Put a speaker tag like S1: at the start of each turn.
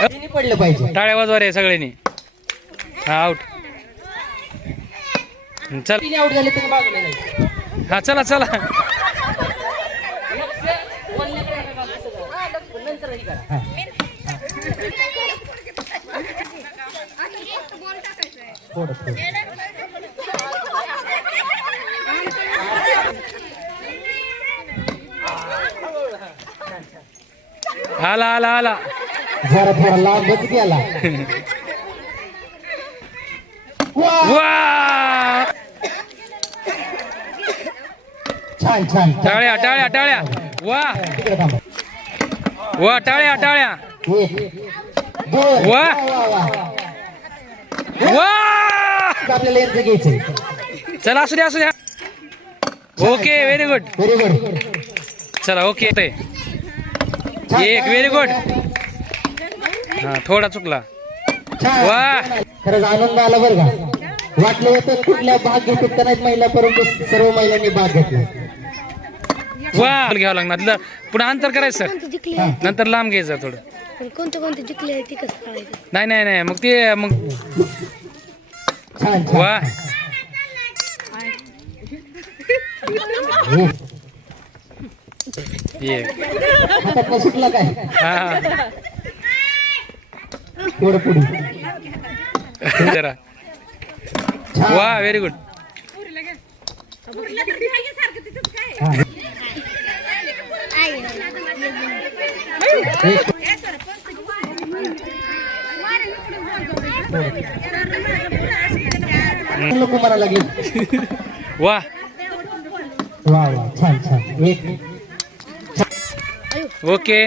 S1: पडलं पाहिजे.
S2: टाळ्या वाजवा रे सगळ्यांनी. हा आउट चल.
S1: तिने आउट झाले तुम्ही बाजूला जायचं
S2: हा चला चला.
S1: हा. थोडं थोडं
S2: आला आला आला.
S1: जरा थोडा लांबच गेला. छान छान.
S2: टाळ्या टाळ्या टाळ्या. वा!
S1: तिकडे थांबा.
S2: वा टाळ्या टाळ्या.
S1: एक दोन.
S2: वा.
S1: वा, वा, वा.
S2: वा!
S1: आपल्याला यांचं घ्यायचंय.
S2: चला असू द्या असू द्या. Okay very good
S1: very good
S2: चला ओके. ते एक व्हेरी गुड हा थोडा चुकला. वा.
S1: खरंच आनंद आला बरं का. वाटलं होतं कुठल्या भाग घेतात का नाहीत महिला परंतु सर्व महिलांनी भाग घेतला.
S2: वा घ्यावं लागणार. ल- पुढे अंतर करायचं सर.
S3: जिंकले?
S1: हा.
S2: नंतर लांब घ्यायचं थोडं.
S3: कोणते कोणते जिंकले आहे ते कसं कळायचं
S2: नाही नाही नाही. मग ते मग
S1: छान छान.
S2: वा.
S1: हो. सुटला काय?
S2: हा.
S1: पुढे पुढे.
S2: जरा. वा व्हेरी गुड.
S1: एक. लोक म्हणायला लागले.
S2: वा.
S1: वा वा छान छान. एक.
S2: ओके